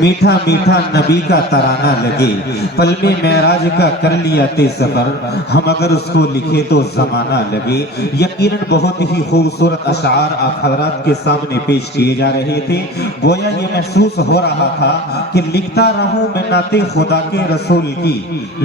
मीठा मीठा नबी का तराना लगे, पल में मेराज का कर लिया ते सफर, हम अगर उसको लिखे तो जमाना लगे। यकीनन बहुत ही खूबसूरत अशार आप हजरात के सामने पेश किए जा रहे थे। गोया ये महसूस हो रहा था कि लिखता रहूं मैं नाते खुदा के रसूल की,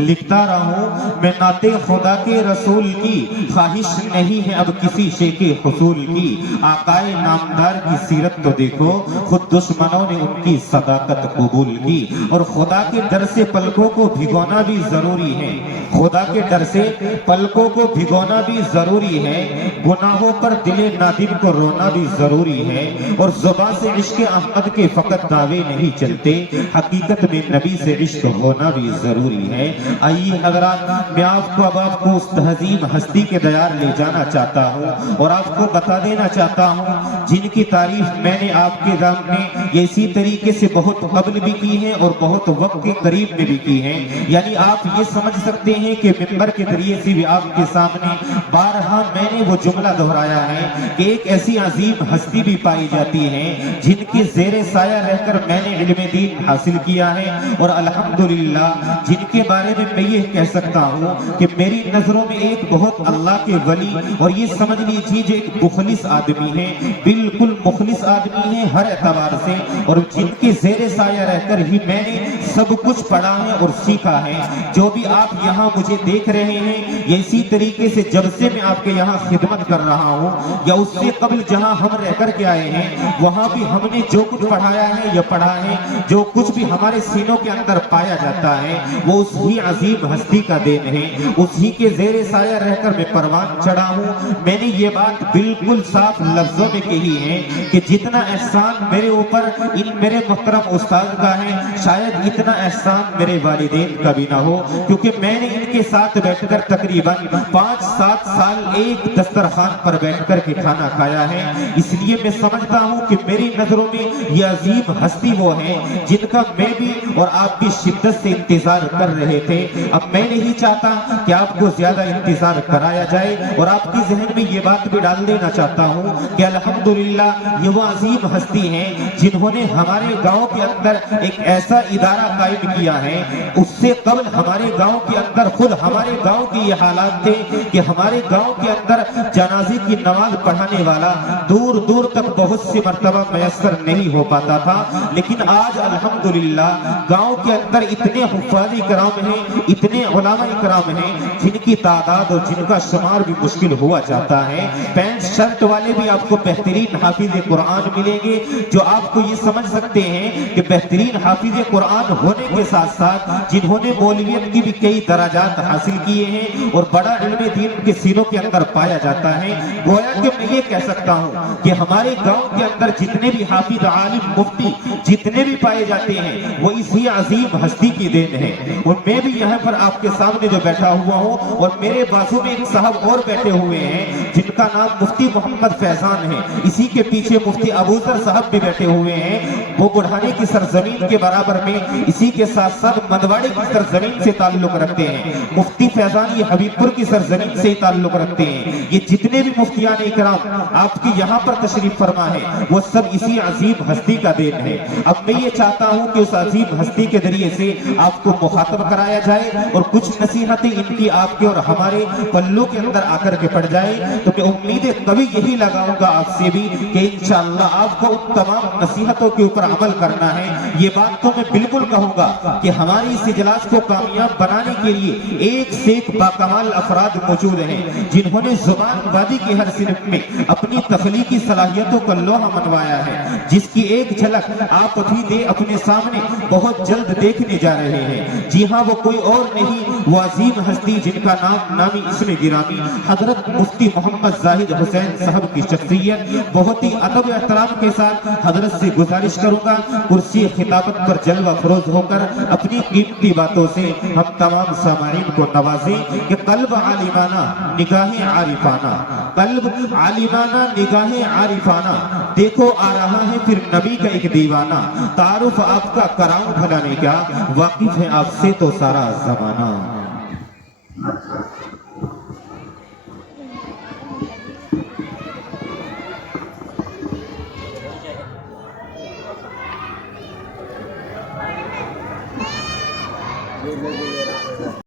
लिखता रहूं मैं नाते खुदा के रसूल की, ख्वाहिश नहीं है अब किसी शे के हुसूल की। आकाए नामदार की सीरत तो देखो, खुद दुश्मनों ने उनकी सदाकत कबूल की। और खुदा के डर से पलकों को भिगोना भी जरूरी है, खुदा के डर से पलकों को भिगोना भी जरूरी है। गुनाहों पर दिले नादिम को रोना भी जरूरी है। और जुबान से इश्क अहमद के फकत दावे नहीं चलते, हकीकत में नबी से इश्क होना भी जरूरी है। आइए हज़रात, मैं आपको उस तहजीब हस्ती के दयार ले जाना चाहता हूँ और आपको बता देना चाहता हूँ जिनकी तारीफ मैंने आपके सामने इसी तरीके से बहुत कबल भी की है और बहुत वक्त के करीब में भी की है। यानी आप ये समझ सकते हैं कि मिंबर के जरिए से भी आपके सामने बारहा मैंने वो जुमला दोहराया है कि एक ऐसी अजीम हस्ती भी पाई जाती है जिनके ज़ेरे साया रहकर मैंने इल्म दीन हासिल किया है। और अल्हम्दुलिल्लाह जिनके बारे में मैं ये कह सकता हूँ कि मेरी नजरों में एक बहुत अल्लाह के वली और ये समझ लीजिए एक मुखलिस आदमी है, बिल्कुल मुखलिस आदमी है हर एतबार से, और जिनके ज़ेरे साया रहकर ही मैंने सब कुछ पढ़ा है और सीखा है। जो भी आप यहाँ मुझे देख रहे हैं, इसी तरीके से जब से मैं आपके यहाँ खिदमत कर रहा हूँ या उससे कबल जहाँ हम रह कर के आए हैं, वहाँ भी हमने जो कुछ पढ़ाया है या पढ़ा है, जो कुछ भी हमारे सीनों के अंदर पाया जाता है वो उसी अजीम हस्ती का देन है। उसी के ज़ेरे साया रहकर मैं परवान चढ़ा हूँ। मैंने ये बात बिल्कुल साफ लफ्जों में कही है कि जितना एहसान मेरे ऊपर इन मेरे मुहतरम उस्ताद का है, शायद इतना एहसान मेरे वालिदैन का भी ना हो, क्योंकि मैंने इनके साथ बैठकर तकरीबन 5-7 साल एक दस्तरखान पर बैठकर के खाना खाया है। इसलिए मैं समझता हूँ कि मेरी नजरों में ये अजीम हस्ती वो है जिनका मैं भी और आप भी शिद्दत से इंतजार कर रहे थे। अब मैं नहीं चाहता कि आपको ज्यादा इंतजार कराया जाए और आपकी जहन में ये बात भी डाल देना चाहता हूँ कि अल्हम्दुलिल्लाह ये वो अजीम हस्ती है जिन्होंने हमारे गांव के अंदर एक ऐसा इदारा कायम किया है। उससे कबल हमारे गांव के अंदर खुद हमारे गांव के ये हालात थे कि हमारे गांव के अंदर जनाजे की नमाज पढ़ाने वाला दूर दूर तक बहुत सी मर्तबा मयसर नहीं हो पाता था। लेकिन आज अल्हम्दुलिल्लाह गांव के अंदर इतने हुफ़ाज़ इकराम हैं, इतने उलमा इकराम हैं जिनकी तादाद और जिनका शुमार भी मुश्किल हुआ जाता है। पैंट शर्ट वाले भी आपको बेहतरीन हाफिज कुरान मिलेंगे जो आपको ये समझ सकते हैं कि बेहतरीन हाफिज कुरान होने के साथ साथ जिन्होंने मौलवियत की भी कई दराजात हासिल किए हैं और बड़ा इल्म दीन के सीनों के अंदर पाया जाता है। गोया कि मैं ये कह सकता हूँ कि हमारे गांव के अंदर जितने भी हाफिज आलिम मुफ्ती जितने भी पाए जाते हैं वो इसी अजीम हस्ती की देन है। और मैं भी यहाँ पर आपके सामने जो बैठा हुआ हूँ और मेरे बाजू में एक साहब और बैठे हुए हैं जिनका नाम मुफ्ती मोहम्मद फैजान है, इसी के पीछे मुफ्ती अबूजर साहब भी बैठे हुए हैं। वो बुढ़ाने की सरजमीन के बराबर में इसी के साथ साथ मंदवाड़ी की सरजमीन से ताल्लुक रखते हैं। मुफ्ती फैजान ये हबीबपुर की सरजमीन से ही ताल्लुक रखते हैं। ये जितने भी मुफ्तियान इकराम आपके यहाँ पर तशरीफ फरमा है वो सब इसी अजीम हस्ती का देन है। अब मैं ये चाहता हूँ कि उस अजीम हस्ती के जरिए से आपको मुखातब कराया जाए और कुछ नसीहतें इनकी आपके और हमारे पल्लों के अंदर आकर के पड़ जाए। तो मैं उम्मीदें कभी यही लगाऊंगा आपसे भी कि इंशाअल्लाह आपको उन तमाम नसीहतों के ऊपर अमल करना है। ये बात तो मैं बिल्कुल कहूंगा कि हमारी इस इजलास को कामयाब बनाने के लिए एक से एक बाकमाल अफराद मौजूद हैं जिन्होंने जुबानबाजी की हर सिर्फ में अपनी तख्लीकी सलाहियतों का लोहा मनवाया है, जिसकी एक झलक आप अभी अपने सामने बहुत जल्द देखने जा रहे हैं। जी हाँ, वो कोई और नहीं, वो अजीम हस्ती जिनका नाम नामी इसमें गिरामी हजरत मुफ्ती मोहम्मद जाहिद हुसैन साहब की शख्सियत। बहुत ही अदब एहतराम के साथ हजरत से गुजारिश करूंगा कुर्सी खिताबत पर जलवा फरोज होकर अपनी कीमती बातों से हम तमाम सामाईन को नवाजें कि कल्ब आलिमाना निगाहें आरिफाना, कल्ब आलिमाना निगाहें आरिफाना, देखो आ रहा है फिर नबी का एक दीवाना, तारुफ आपका कराऊं भला नहीं क्या, वाकिफ है आपसे तो सारा जमाना।